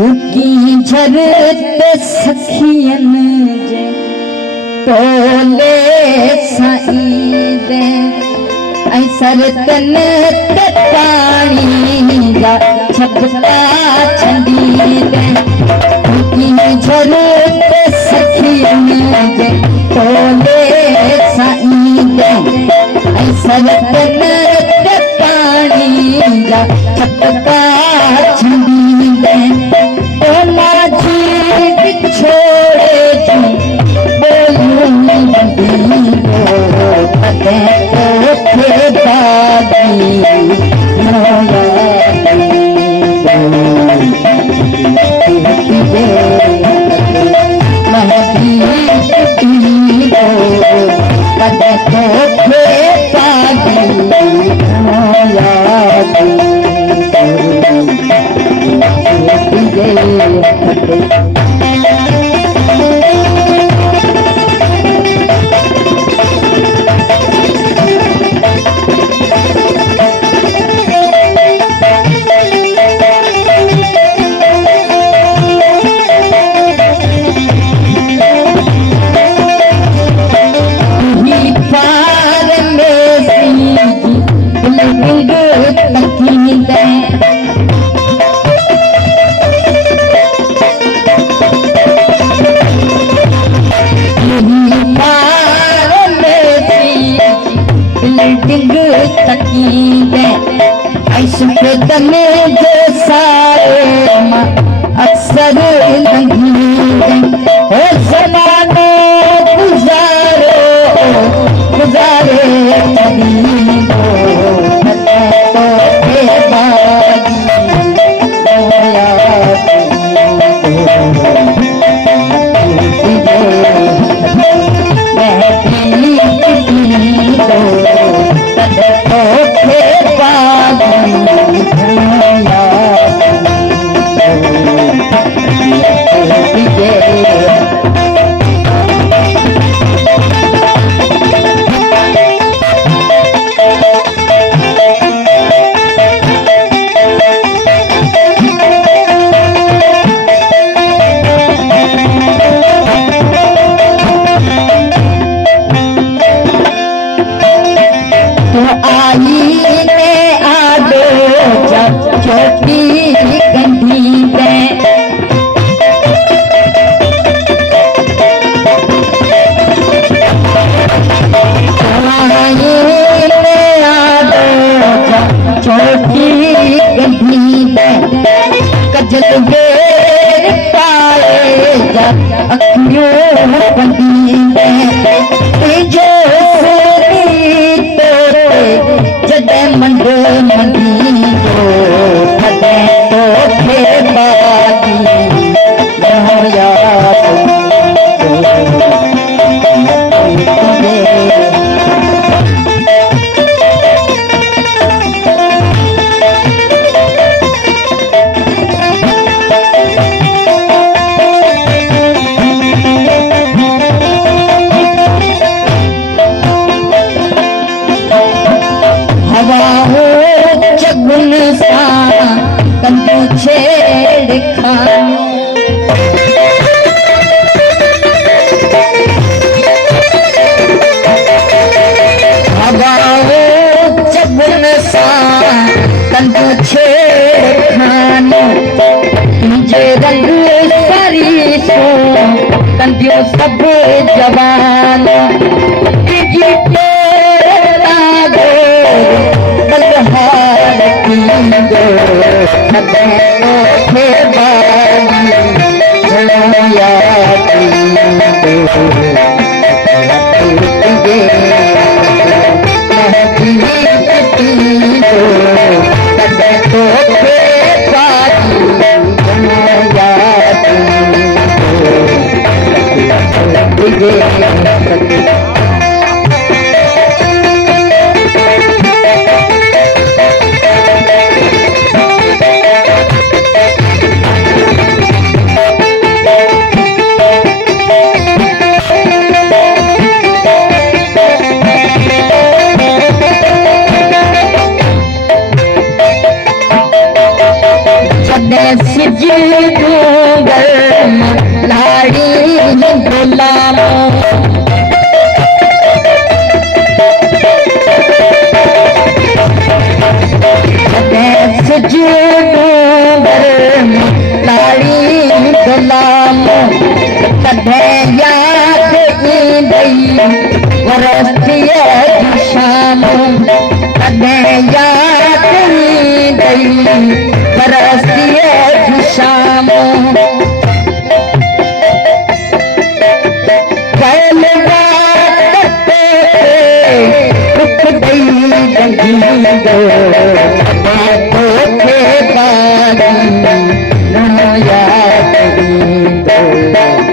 की झरते सखियन जे तोले साईं दे ऐं सरतन ते पानी जा छपता छंडी दे की झरते सखियन जे तोले साईं दे ऐं सरतन ते पानी जा छपता छंडी दे छोड़े में जो सारे अक्सर हो जमानो गुजारे सब जवान बलहार की सिज डूंगर लाड़ी गुलामो सिज डूंगर लाड़ी गुलामो कॾहिं याद ईंदई वरसीअ जी शाम कॾहिं याद ईंदई वरसीअ जी शाम कैल रात ते रुख ॾेई जंगींदो तोखे बारी न याद ईंदो